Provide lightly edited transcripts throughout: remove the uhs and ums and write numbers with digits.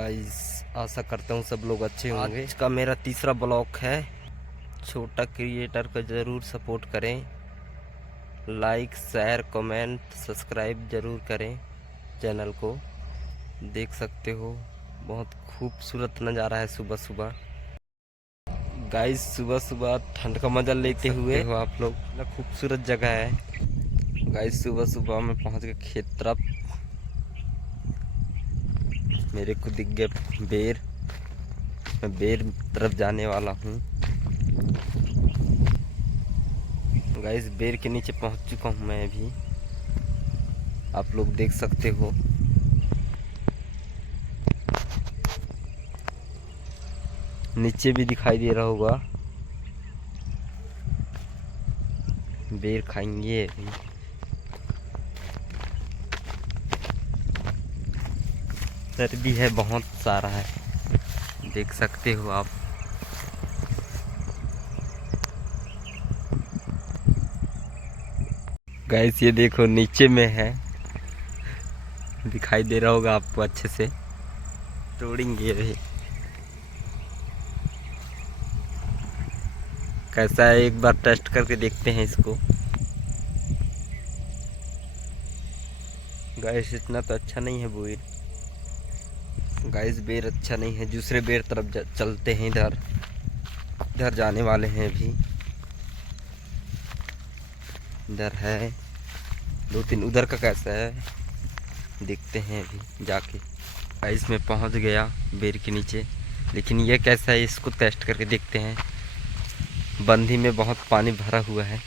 Guys, आशा करता हूँ सब लोग अच्छे होंगे। आज का मेरा तीसरा ब्लॉग है। छोटा क्रिएटर को ज़रूर सपोर्ट करें, लाइक शेयर कमेंट सब्सक्राइब ज़रूर करें चैनल को। देख सकते हो बहुत खूबसूरत नज़ारा है सुबह सुबह। गाइस सुबह सुबह ठंड का मजा लेते हुए हो आप लोग, खूबसूरत जगह है। गाइस सुबह सुबह मैं पहुंच गया खेत तरफ। मेरे को दिख गया बेर, मैं बेर तरफ जाने वाला हूँ। गाइस बेर के नीचे पहुंच चुका हूँ मैं अभी, आप लोग देख सकते हो। नीचे भी दिखाई दे रहा होगा। बेर खाएंगे अभी। सर्दी है, बहुत सारा है, देख सकते हो आप। गाइस ये देखो नीचे में है, दिखाई दे रहा होगा आपको अच्छे से। तोड़ेंगे अभी। कैसा है एक बार टेस्ट करके देखते हैं इसको। गाइस इतना तो अच्छा नहीं है बेर। गाइस बेर अच्छा नहीं है, दूसरे बेर तरफ चलते हैं। इधर जाने वाले हैं अभी। इधर है दो तीन, उधर का कैसा है देखते हैं अभी जाके। गाइस मैं पहुंच गया बेर के नीचे, लेकिन ये कैसा है इसको टेस्ट करके देखते हैं। बंधी में बहुत पानी भरा हुआ है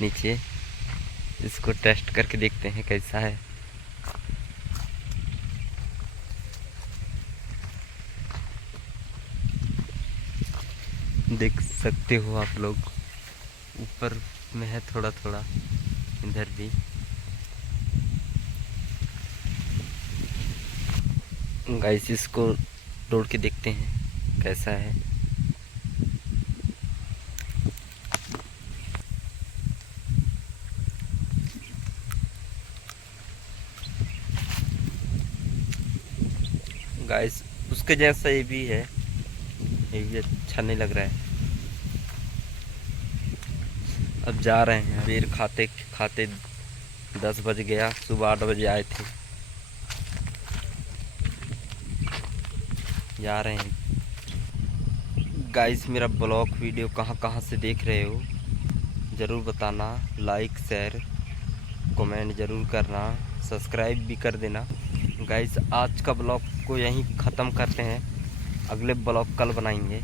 नीचे, इसको टेस्ट करके देखते हैं कैसा है। देख सकते हो आप लोग, ऊपर में है थोड़ा थोड़ा, इधर भी। गाइस इसको तोड़ के देखते हैं कैसा है। गाइस उसके जैसा ये भी है, ये भी अच्छा नहीं लग रहा है। अब जा रहे हैं बेर खाते खाते। 10 बज गया, सुबह 8 बजे आए थे। जा रहे हैं। गाइस मेरा ब्लॉग वीडियो कहाँ कहाँ से देख रहे हो ज़रूर बताना। लाइक शेयर कमेंट ज़रूर करना, सब्सक्राइब भी कर देना। गाइस आज का ब्लॉग को यहीं ख़त्म करते हैं, अगले ब्लॉग कल बनाएंगे।